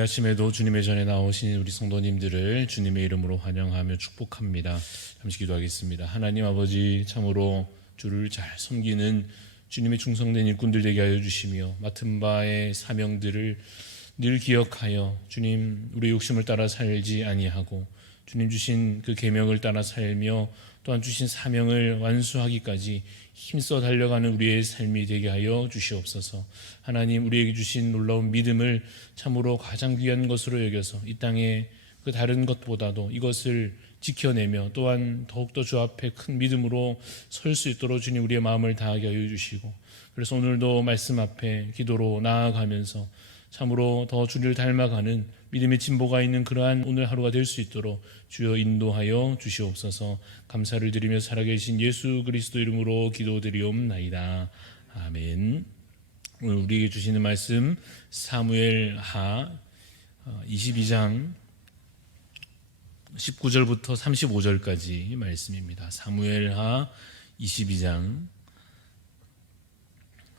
아침에도 주님의 전에 나오신 우리 성도님들을 주님의 이름으로 환영하며 축복합니다. 잠시 기도하겠습니다. 하나님 아버지 참으로 주를 잘 섬기는 주님의 충성된 일꾼들 되게 하여 주시며 맡은 바의 사명들을 늘 기억하여 주님 우리 욕심을 따라 살지 아니하고 주님 주신 그 계명을 따라 살며 또한 주신 사명을 완수하기까지 힘써 달려가는 우리의 삶이 되게 하여 주시옵소서. 하나님 우리에게 주신 놀라운 믿음을 참으로 가장 귀한 것으로 여겨서 이 땅에 그 다른 것보다도 이것을 지켜내며 또한 더욱더 주 앞에 큰 믿음으로 설 수 있도록 주님 우리의 마음을 다하게 하여 주시고 그래서 오늘도 말씀 앞에 기도로 나아가면서 참으로 더 주를 닮아가는 믿음의 진보가 있는 그러한 오늘 하루가 될 수 있도록 주여 인도하여 주시옵소서 감사를 드리며 살아계신 예수 그리스도 이름으로 기도드리옵나이다. 아멘. 오늘 우리에게 주시는 말씀 사무엘 하 22장 19절부터 35절까지 말씀입니다. 사무엘 하 22장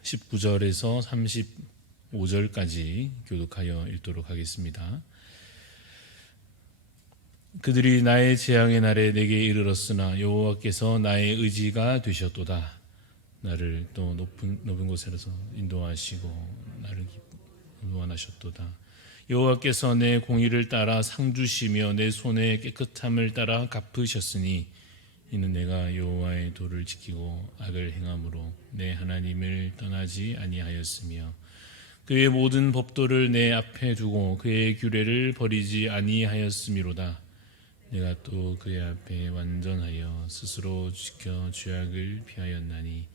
19절에서 35절까지 교독하여 읽도록 하겠습니다. 그들이 나의 재앙의 날에 내게 이르렀으나 여호와께서 나의 의지가 되셨도다. 나를 또 높은 높은 곳에서 인도하시고 나를 구원하셨도다. 여호와께서 내 공의를 따라 상 주시며 내 손의 깨끗함을 따라 갚으셨으니 이는 내가 여호와의 도를 지키고 악을 행함으로 내 하나님을 떠나지 아니하였으며 그의 모든 법도를 내 앞에 두고 그의 규례를 버리지 아니하였음이로다. 내가 또 그의 앞에 완전하여 스스로 지켜 죄악을 피하였나니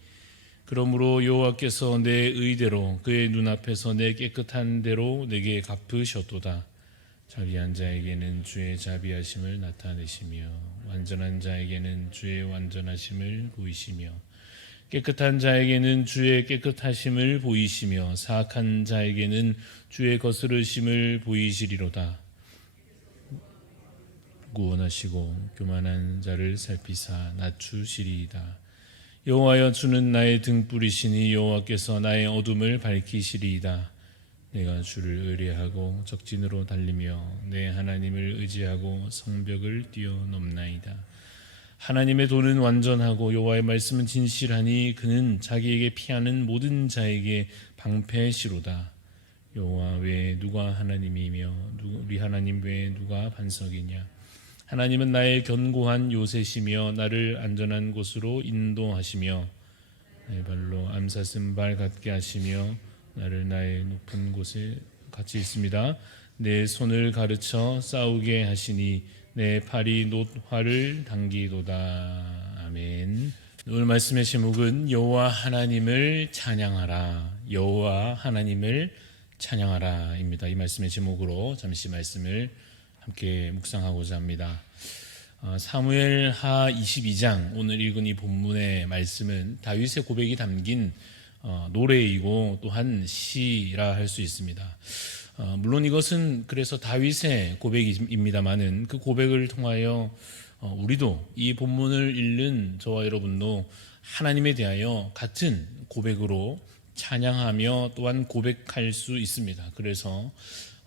그러므로 여호와께서 내 의대로 그의 눈앞에서 내 깨끗한 대로 내게 갚으셨도다. 자비한 자에게는 주의 자비하심을 나타내시며 완전한 자에게는 주의 완전하심을 보이시며 깨끗한 자에게는 주의 깨끗하심을 보이시며 사악한 자에게는 주의 거스르심을 보이시리로다. 구원하시고 교만한 자를 살피사 낮추시리이다. 여호와여 주는 나의 등불이시니 여호와께서 나의 어둠을 밝히시리이다. 내가 주를 의뢰하고 적진으로 달리며 내 하나님을 의지하고 성벽을 뛰어넘나이다. 하나님의 도는 완전하고 여호와의 말씀은 진실하니 그는 자기에게 피하는 모든 자에게 방패시로다. 여호와 외에 누가 하나님이며 우리 하나님 외에 누가 반석이냐? 하나님은 나의 견고한 요새시며 나를 안전한 곳으로 인도하시며 내 발로 암사슴 발 같게 하시며 나를 나의 높은 곳에 같이 있습니다. 내 손을 가르쳐 싸우게 하시니 내 팔이 놋화를 당기도다. 아멘. 오늘 말씀의 제목은 여호와 하나님을 찬양하라. 여호와 하나님을 찬양하라입니다. 이 말씀의 제목으로 잠시 말씀을 함께 묵상하고자 합니다. 어, 사무엘 하 22장 오늘 읽은 이 본문의 말씀은 다윗의 고백이 담긴 어, 노래이고 또한 시라 할 수 있습니다. 어, 물론 이것은 그래서 다윗의 고백입니다만은 그 고백을 통하여 우리도 이 본문을 읽는 저와 여러분도 하나님에 대하여 같은 고백으로 찬양하며 또한 고백할 수 있습니다. 그래서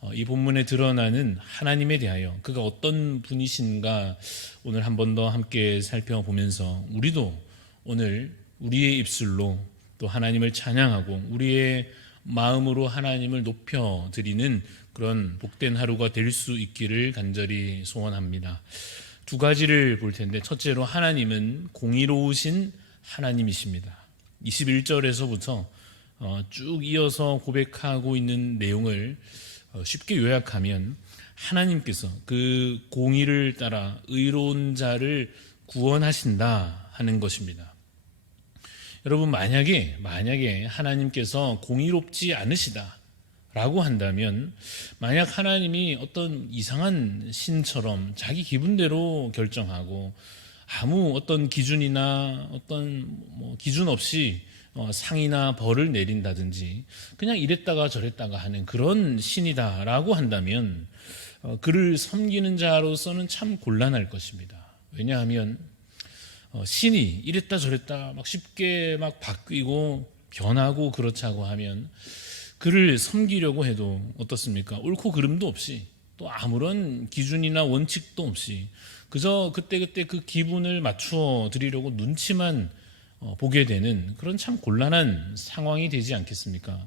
어, 이 본문에 드러나는 하나님에 대하여 그가 어떤 분이신가 오늘 한 번 더 함께 살펴보면서 우리도 오늘 우리의 입술로 또 하나님을 찬양하고 우리의 마음으로 하나님을 높여 드리는 그런 복된 하루가 될 수 있기를 간절히 소원합니다. 두 가지를 볼 텐데 첫째로 하나님은 공의로우신 하나님이십니다. 21절에서부터 어, 쭉 이어서 고백하고 있는 내용을 어, 쉽게 요약하면 하나님께서 그 공의를 따라 의로운 자를 구원하신다 하는 것입니다. 여러분 만약에 만약에 하나님께서 공의롭지 않으시다라고 한다면 만약 하나님이 어떤 이상한 신처럼 자기 기분대로 결정하고 아무 어떤 기준이나 어떤 뭐 기준 없이 어, 상이나 벌을 내린다든지 그냥 이랬다가 저랬다가 하는 그런 신이다라고 한다면 어, 그를 섬기는 자로서는 참 곤란할 것입니다. 왜냐하면 어, 신이 이랬다 저랬다 막 쉽게 막 바뀌고 변하고 그렇자고 하면 그를 섬기려고 해도 어떻습니까? 옳고 그름도 없이 또 아무런 기준이나 원칙도 없이 그저 그때그때 그 기분을 맞추어 드리려고 눈치만 어, 보게 되는 그런 참 곤란한 상황이 되지 않겠습니까?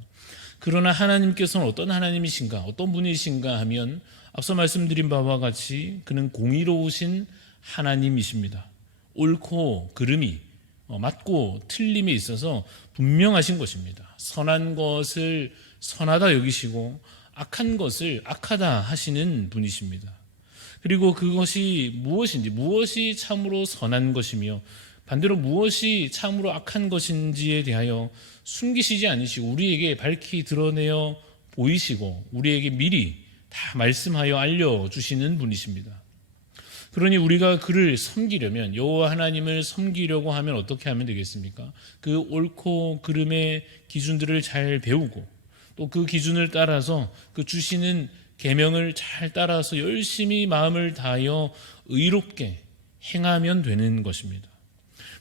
그러나 하나님께서는 어떤 하나님이신가, 어떤 분이신가 하면 앞서 말씀드린 바와 같이 그는 공의로우신 하나님이십니다. 옳고 그름이 어, 맞고 틀림에 있어서 분명하신 것입니다. 선한 것을 선하다 여기시고 악한 것을 악하다 하시는 분이십니다. 그리고 그것이 무엇인지, 무엇이 참으로 선한 것이며 반대로 무엇이 참으로 악한 것인지에 대하여 숨기시지 않으시고 우리에게 밝히 드러내어 보이시고 우리에게 미리 다 말씀하여 알려주시는 분이십니다. 그러니 우리가 그를 섬기려면 여호와 하나님을 섬기려고 하면 어떻게 하면 되겠습니까? 그 옳고 그름의 기준들을 잘 배우고 또 그 기준을 따라서 그 주시는 계명을 잘 따라서 열심히 마음을 다하여 의롭게 행하면 되는 것입니다.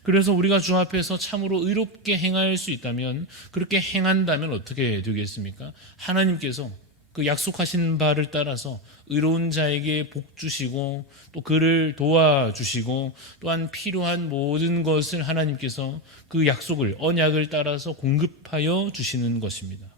그래서 우리가 주 앞에서 참으로 의롭게 행할 수 있다면 그렇게 행한다면 어떻게 되겠습니까? 하나님께서 그 약속하신 바를 따라서 의로운 자에게 복 주시고 또 그를 도와 주시고 또한 필요한 모든 것을 하나님께서 그 약속을 언약을 따라서 공급하여 주시는 것입니다.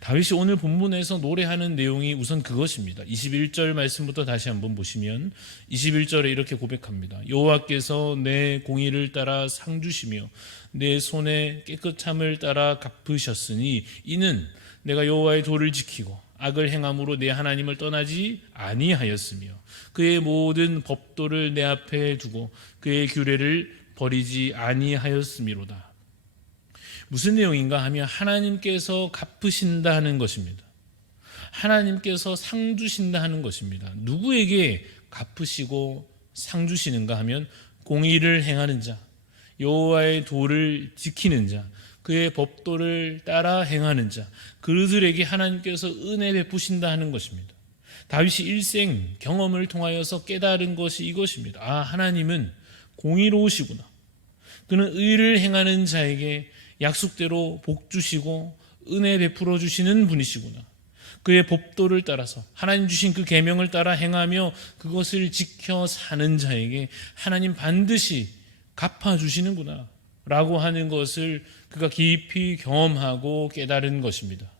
다윗이 오늘 본문에서 노래하는 내용이 우선 그것입니다. 21절 말씀부터 다시 한번 보시면 21절에 이렇게 고백합니다. 여호와께서 내 공의를 따라 상 주시며 내 손에 깨끗함을 따라 갚으셨으니 이는 내가 여호와의 도를 지키고 악을 행함으로 내 하나님을 떠나지 아니하였으며 그의 모든 법도를 내 앞에 두고 그의 규례를 버리지 아니하였음이로다. 무슨 내용인가 하면 하나님께서 갚으신다 하는 것입니다. 하나님께서 상 주신다 하는 것입니다. 누구에게 갚으시고 상 주시는가 하면 공의를 행하는 자, 여호와의 도를 지키는 자, 그의 법도를 따라 행하는 자, 그들에게 하나님께서 은혜 베푸신다 하는 것입니다. 다윗이 일생 경험을 통하여서 깨달은 것이 이것입니다. 아, 하나님은 공의로우시구나. 그는 의를 행하는 자에게 약속대로 복 주시고 은혜 베풀어 주시는 분이시구나. 그의 법도를 따라서 하나님 주신 그 계명을 따라 행하며 그것을 지켜 사는 자에게 하나님 반드시 갚아 주시는구나. 라고 하는 것을 그가 깊이 경험하고 깨달은 것입니다.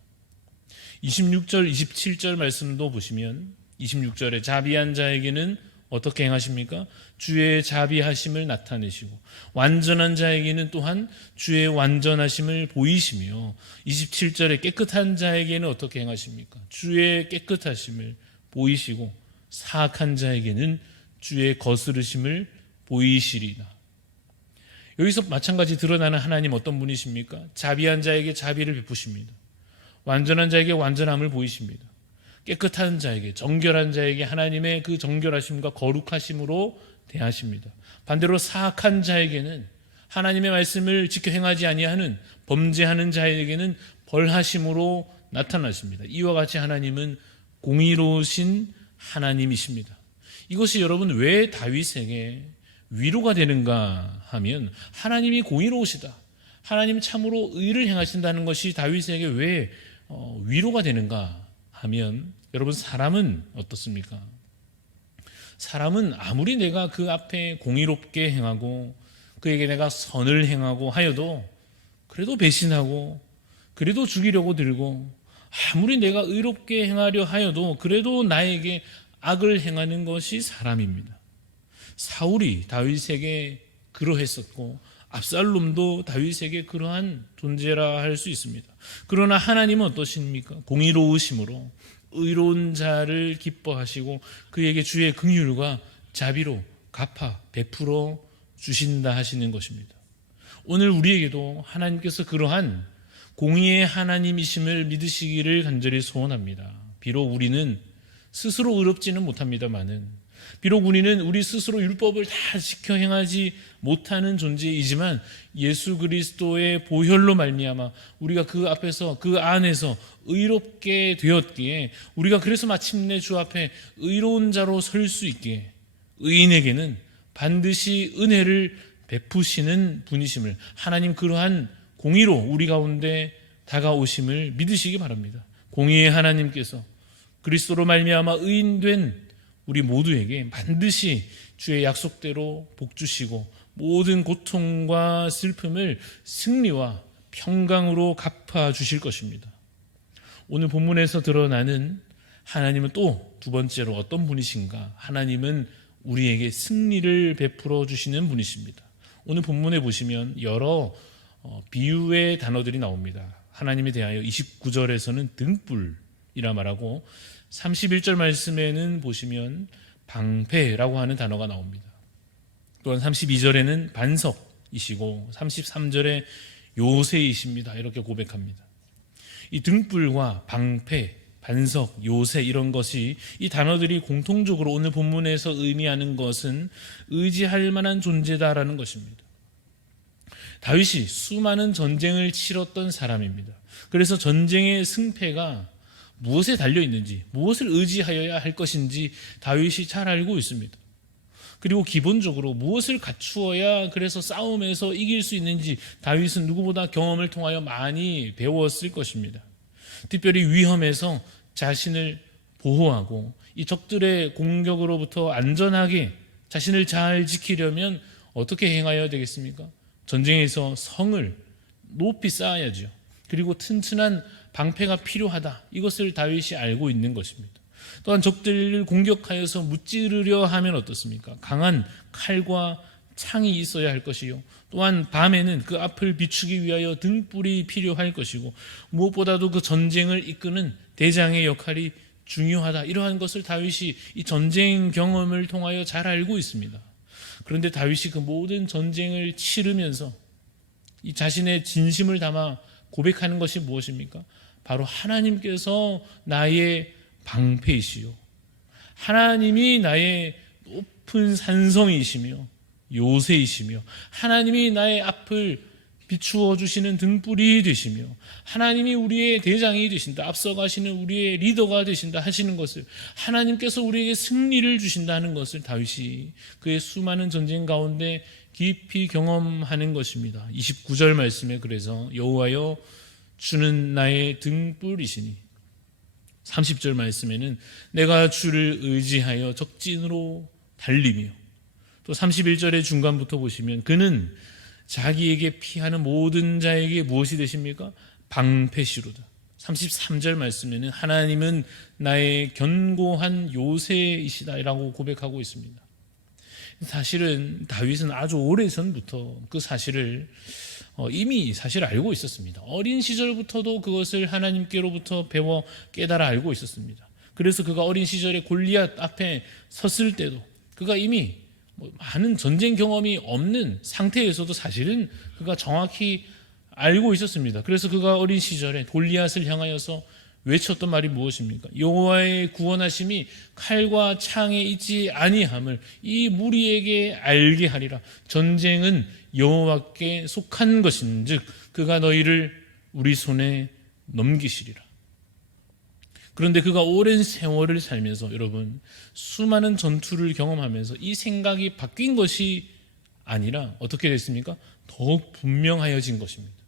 26절, 27절 말씀도 보시면 26절에 자비한 자에게는 어떻게 행하십니까? 주의 자비하심을 나타내시고 완전한 자에게는 또한 주의 완전하심을 보이시며 27절에 깨끗한 자에게는 어떻게 행하십니까? 주의 깨끗하심을 보이시고 사악한 자에게는 주의 거스르심을 보이시리다. 여기서 마찬가지 드러나는 하나님 어떤 분이십니까? 자비한 자에게 자비를 베푸십니다. 완전한 자에게 완전함을 보이십니다. 깨끗한 자에게 정결한 자에게 하나님의 그 정결하심과 거룩하심으로 대하십니다. 반대로 사악한 자에게는 하나님의 말씀을 지켜 행하지 아니하는 범죄하는 자에게는 벌하심으로 나타나십니다. 이와 같이 하나님은 공의로우신 하나님이십니다. 이것이 여러분 왜 다윗에게 위로가 되는가 하면 하나님이 공의로우시다. 하나님 참으로 의를 행하신다는 것이 다윗에게 왜 어, 위로가 되는가 하면 여러분 사람은 어떻습니까? 사람은 아무리 내가 그 앞에 공의롭게 행하고 그에게 내가 선을 행하고 하여도 그래도 배신하고 그래도 죽이려고 들고 아무리 내가 의롭게 행하려 하여도 그래도 나에게 악을 행하는 것이 사람입니다. 사울이 다윗에게 그러했었고 압살롬도 다윗에게 그러한 존재라 할 수 있습니다. 그러나 하나님은 어떠십니까? 공의로우심으로 의로운 자를 기뻐하시고 그에게 주의 긍휼과 자비로 갚아 베풀어 주신다 하시는 것입니다. 오늘 우리에게도 하나님께서 그러한 공의의 하나님이심을 믿으시기를 간절히 소원합니다. 비록 우리는 스스로 의롭지는 못합니다만은 비록 우리는 우리 스스로 율법을 다 지켜 행하지 못하는 존재이지만 예수 그리스도의 보혈로 말미암아 우리가 그 앞에서 그 안에서 의롭게 되었기에 우리가 그래서 마침내 주 앞에 의로운 자로 설 수 있기에 의인에게는 반드시 은혜를 베푸시는 분이심을 하나님 그러한 공의로 우리 가운데 다가오심을 믿으시기 바랍니다. 공의의 하나님께서 그리스도로 말미암아 의인된 우리 모두에게 반드시 주의 약속대로 복 주시고 모든 고통과 슬픔을 승리와 평강으로 갚아 주실 것입니다. 오늘 본문에서 드러나는 하나님은 또 두 번째로 어떤 분이신가? 하나님은 우리에게 승리를 베풀어 주시는 분이십니다. 오늘 본문에 보시면 여러 어, 비유의 단어들이 나옵니다. 하나님에 대하여 29절에서는 등불이라 말하고 31절 말씀에는 보시면 방패라고 하는 단어가 나옵니다. 또한 32절에는 반석이시고 33절에 요새이십니다. 이렇게 고백합니다. 이 등불과 방패, 반석, 요새 이런 것이 이 단어들이 공통적으로 오늘 본문에서 의미하는 것은 의지할 만한 존재다라는 것입니다. 다윗이 수많은 전쟁을 치렀던 사람입니다. 그래서 전쟁의 승패가 무엇에 달려 있는지, 무엇을 의지하여야 할 것인지 다윗이 잘 알고 있습니다. 그리고 기본적으로 무엇을 갖추어야 그래서 싸움에서 이길 수 있는지 다윗은 누구보다 경험을 통하여 많이 배웠을 것입니다. 특별히 위험에서 자신을 보호하고 이 적들의 공격으로부터 안전하게 자신을 잘 지키려면 어떻게 행하여야 되겠습니까? 전쟁에서 성을 높이 쌓아야죠. 그리고 튼튼한 방패가 필요하다. 이것을 다윗이 알고 있는 것입니다. 또한 적들을 공격하여서 무찌르려 하면 어떻습니까? 강한 칼과 창이 있어야 할 것이요. 또한 밤에는 그 앞을 비추기 위하여 등불이 필요할 것이고 무엇보다도 그 전쟁을 이끄는 대장의 역할이 중요하다. 이러한 것을 다윗이 이 전쟁 경험을 통하여 잘 알고 있습니다. 그런데 다윗이 그 모든 전쟁을 치르면서 이 자신의 진심을 담아 고백하는 것이 무엇입니까? 바로 하나님께서 나의 방패이시요. 하나님이 나의 높은 산성이시며 요새이시며 하나님이 나의 앞을 비추어 주시는 등불이 되시며 하나님이 우리의 대장이 되신다 앞서가시는 우리의 리더가 되신다 하시는 것을 하나님께서 우리에게 승리를 주신다는 것을 다윗이 그의 수많은 전쟁 가운데 깊이 경험하는 것입니다. 29절 말씀에 그래서 여호와여 주는 나의 등불이시니 30절 말씀에는 내가 주를 의지하여 적진으로 달리며 또 31절의 중간부터 보시면 그는 자기에게 피하는 모든 자에게 무엇이 되십니까? 방패시로다. 33절 말씀에는 하나님은 나의 견고한 요새이시다라고 고백하고 있습니다. 사실은 다윗은 아주 오래 전부터 그 사실을 어, 이미 사실 알고 있었습니다. 어린 시절부터도 그것을 하나님께로부터 배워 깨달아 알고 있었습니다. 그래서 그가 어린 시절에 골리앗 앞에 섰을 때도 그가 이미 뭐 많은 전쟁 경험이 없는 상태에서도 사실은 그가 정확히 알고 있었습니다. 그래서 그가 어린 시절에 골리앗을 향하여서 외쳤던 말이 무엇입니까? 여호와의 구원하심이 칼과 창에 있지 아니함을 이 무리에게 알게 하리라. 전쟁은 여호와께 속한 것인즉 그가 너희를 우리 손에 넘기시리라. 그런데 그가 오랜 세월을 살면서 여러분 수많은 전투를 경험하면서 이 생각이 바뀐 것이 아니라 어떻게 됐습니까? 더욱 분명하여진 것입니다.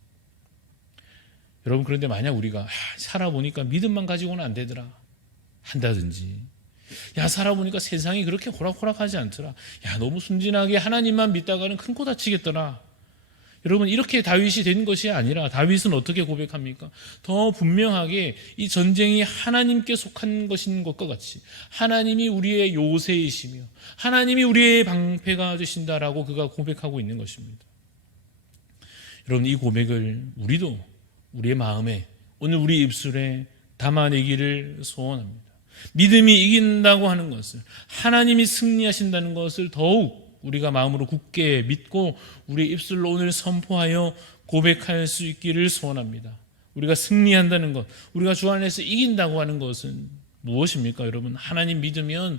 여러분 그런데 만약 우리가 살아보니까 믿음만 가지고는 안 되더라 한다든지 야 살아보니까 세상이 그렇게 호락호락하지 않더라 야 너무 순진하게 하나님만 믿다가는 큰 코 다치겠더라 여러분 이렇게 다윗이 된 것이 아니라 다윗은 어떻게 고백합니까? 더 분명하게 이 전쟁이 하나님께 속한 것인 것과 같이 하나님이 우리의 요새이시며 하나님이 우리의 방패가 되신다라고 그가 고백하고 있는 것입니다. 여러분 이 고백을 우리도 우리의 마음에 오늘 우리 입술에 담아내기를 소원합니다. 믿음이 이긴다고 하는 것을 하나님이 승리하신다는 것을 더욱 우리가 마음으로 굳게 믿고 우리 입술로 오늘 선포하여 고백할 수 있기를 소원합니다. 우리가 승리한다는 것, 우리가 주 안에서 이긴다고 하는 것은 무엇입니까, 여러분? 하나님 믿으면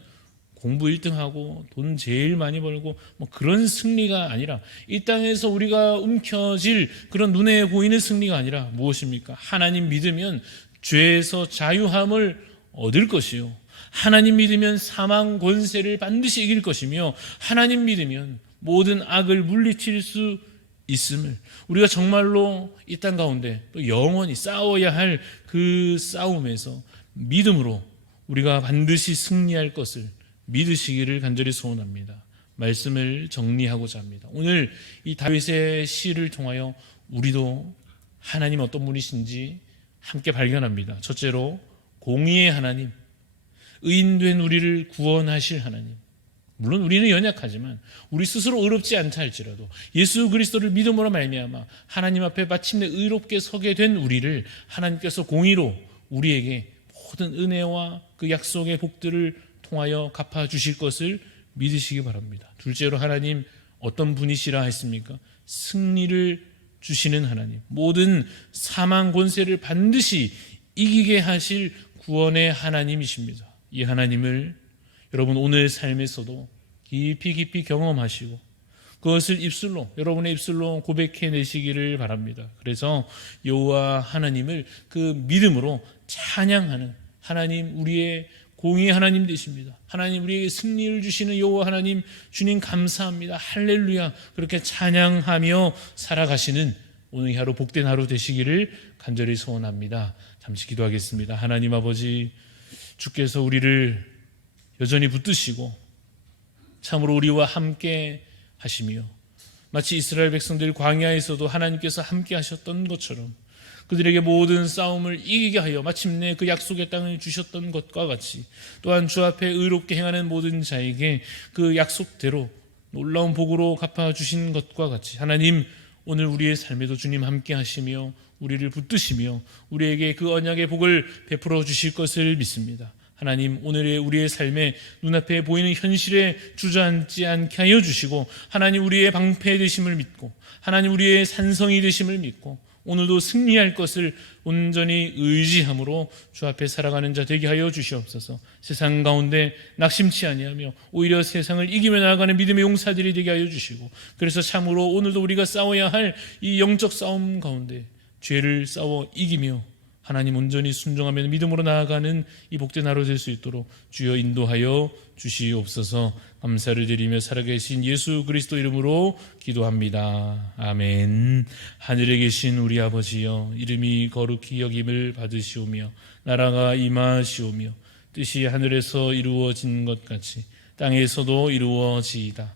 공부 1등하고 돈 제일 많이 벌고 뭐 그런 승리가 아니라 이 땅에서 우리가 움켜질 그런 눈에 보이는 승리가 아니라 무엇입니까? 하나님 믿으면 죄에서 자유함을 얻을 것이요. 하나님 믿으면 사망 권세를 반드시 이길 것이며 하나님 믿으면 모든 악을 물리칠 수 있음을 우리가 정말로 이 땅 가운데 또 영원히 싸워야 할 그 싸움에서 믿음으로 우리가 반드시 승리할 것을 믿으시기를 간절히 소원합니다. 말씀을 정리하고자 합니다. 오늘 이 다윗의 시를 통하여 우리도 하나님 어떤 분이신지 함께 발견합니다. 첫째로 공의의 하나님, 의인된 우리를 구원하실 하나님. 물론 우리는 연약하지만 우리 스스로 의롭지 않다 할지라도 예수 그리스도를 믿음으로 말미암아 하나님 앞에 마침내 의롭게 서게 된 우리를 하나님께서 공의로 우리에게 모든 은혜와 그 약속의 복들을 통하여 갚아 주실 것을 믿으시기 바랍니다. 둘째로 하나님 어떤 분이시라 했습니까? 승리를 주시는 하나님. 모든 사망 권세를 반드시 이기게 하실 구원의 하나님이십니다. 이 하나님을 여러분 오늘 삶에서도 깊이 깊이 경험하시고 그것을 입술로 여러분의 입술로 고백해 내시기를 바랍니다. 그래서 여호와 하나님을 그 믿음으로 찬양하는 하나님 우리의 공의 하나님 되십니다. 하나님 우리에게 승리를 주시는 여호와 하나님 주님 감사합니다. 할렐루야. 그렇게 찬양하며 살아가시는 오늘 하루 복된 하루 되시기를 간절히 소원합니다. 잠시 기도하겠습니다. 하나님 아버지 주께서 우리를 여전히 붙드시고 참으로 우리와 함께 하시며 마치 이스라엘 백성들 광야에서도 하나님께서 함께 하셨던 것처럼 그들에게 모든 싸움을 이기게 하여 마침내 그 약속의 땅을 주셨던 것과 같이 또한 주 앞에 의롭게 행하는 모든 자에게 그 약속대로 놀라운 복으로 갚아 주신 것과 같이 하나님 오늘 우리의 삶에도 주님 함께 하시며 우리를 붙드시며 우리에게 그 언약의 복을 베풀어 주실 것을 믿습니다. 하나님 오늘의 우리의 삶에 눈앞에 보이는 현실에 주저앉지 않게 하여 주시고 하나님 우리의 방패 되심을 믿고 하나님 우리의 산성이 되심을 믿고 오늘도 승리할 것을 온전히 의지함으로 주 앞에 살아가는 자 되게 하여 주시옵소서. 세상 가운데 낙심치 아니하며 오히려 세상을 이기며 나아가는 믿음의 용사들이 되게 하여 주시고 그래서 참으로 오늘도 우리가 싸워야 할 이 영적 싸움 가운데 죄를 싸워 이기며 하나님 온전히 순종하며 믿음으로 나아가는 이 복된 하루 될 수 있도록 주여 인도하여 주시옵소서 감사를 드리며 살아계신 예수 그리스도 이름으로 기도합니다. 아멘. 하늘에 계신 우리 아버지여 이름이 거룩히 여김을 받으시오며 나라가 임하시오며 뜻이 하늘에서 이루어진 것 같이 땅에서도 이루어지이다.